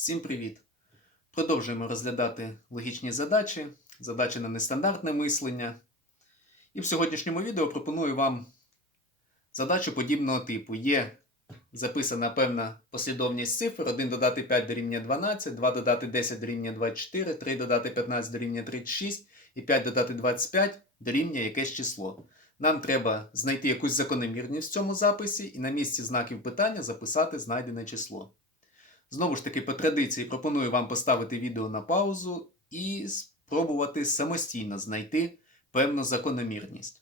Всім привіт! Продовжуємо розглядати логічні задачі, задачі на нестандартне мислення. І в сьогоднішньому відео пропоную вам задачу подібного типу. Є записана певна послідовність цифр: 1 додати 5 дорівнює 12, 2 додати 10 дорівнює 24, 3 додати 15 дорівнює 36 і 5 додати 25 дорівнює якесь число. Нам треба знайти якусь закономірність в цьому записі і на місці знаків питання записати знайдене число. Знову ж таки, по традиції пропоную вам поставити відео на паузу і спробувати самостійно знайти певну закономірність.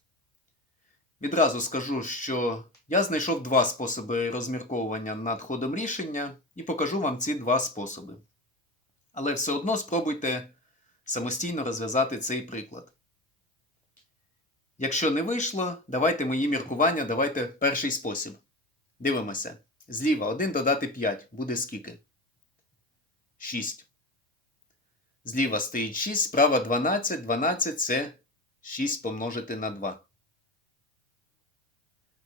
Відразу скажу, що я знайшов два способи розмірковування над ходом рішення і покажу вам ці два способи. Але все одно спробуйте самостійно розв'язати цей приклад. Якщо не вийшло, давайте мої міркування, давайте перший спосіб. Дивимося. Зліва 1 додати 5 буде скільки? 6. Зліва стоїть 6, справа 12. 12 це 6 помножити на 2.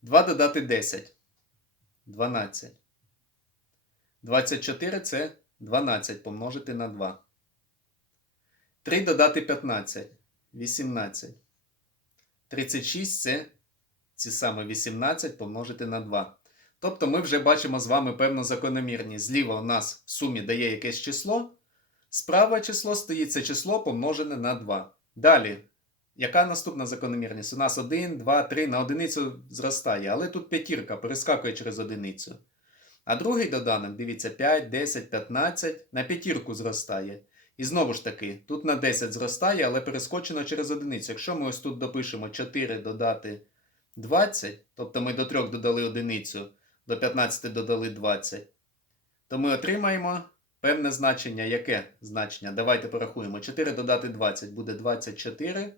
2 додати 10. 12. 24 це 12 помножити на 2. 3 додати 15. 18. 36 це ці саме 18 помножити на 2. Тобто ми вже бачимо з вами певну закономірність. Зліва у нас в сумі дає якесь число, справа число стоїть це число помножене на 2. Далі, яка наступна закономірність? У нас 1, 2, 3 на одиницю зростає, але тут п'ятірка перескакує через одиницю. А другий доданок, дивіться, 5, 10, 15 на п'ятірку зростає. І знову ж таки, тут на 10 зростає, але перескочено через одиницю. Якщо ми ось тут допишемо 4 додати 20, тобто ми до 3 додали одиницю, до 15 додали 20, то ми отримаємо певне значення. Яке значення? Давайте порахуємо. 4 додати 20 буде 24.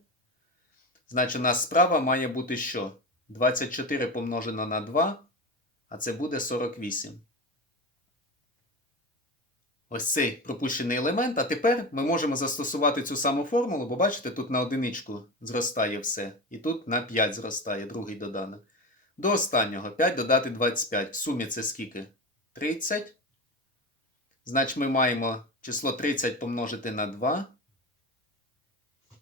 Значить, у нас справа має бути що? 24 помножено на 2, а це буде 48. Ось цей пропущений елемент. А тепер ми можемо застосувати цю саму формулу, бо бачите, тут на одиничку зростає все. І тут на 5 зростає другий доданок. До останнього 5 додати 25. В сумі це скільки? 30. Значить, ми маємо число 30 помножити на 2.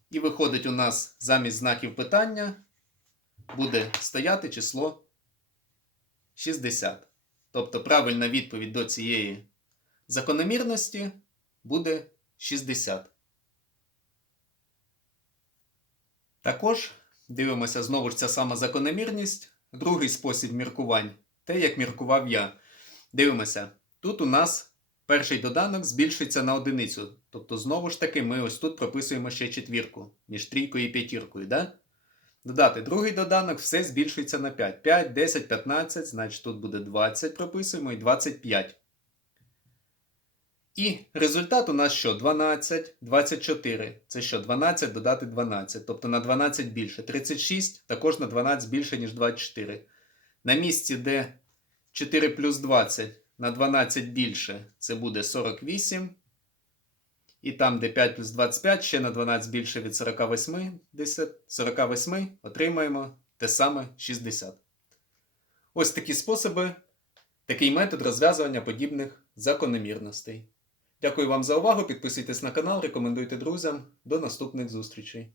І виходить, у нас замість знаків питання буде стояти число 60. Тобто правильна відповідь до цієї закономірності буде 60. Також дивимося знову ж ця сама закономірність. Другий спосіб міркувань те, як міркував я. Дивимося, тут у нас перший доданок збільшується на одиницю. Тобто, знову ж таки, ми ось тут прописуємо ще четвірку між трійкою і п'ятіркою. Да? Додати другий доданок, все збільшується на 5. 5, 10, 15, значить тут буде 20, прописуємо і 25. І результат у нас що? 12, 24. Це що? 12 додати 12. Тобто на 12 більше. 36 також на 12 більше, ніж 24. На місці, де 4 плюс 20 на 12 більше, це буде 48. І там, де 5 плюс 25, ще на 12 більше від 48, 10, 48 отримаємо те саме 60. Ось такі способи, такий метод розв'язування подібних закономірностей. Дякую вам за увагу. Підписуйтесь на канал, рекомендуйте друзям. До наступних зустрічей.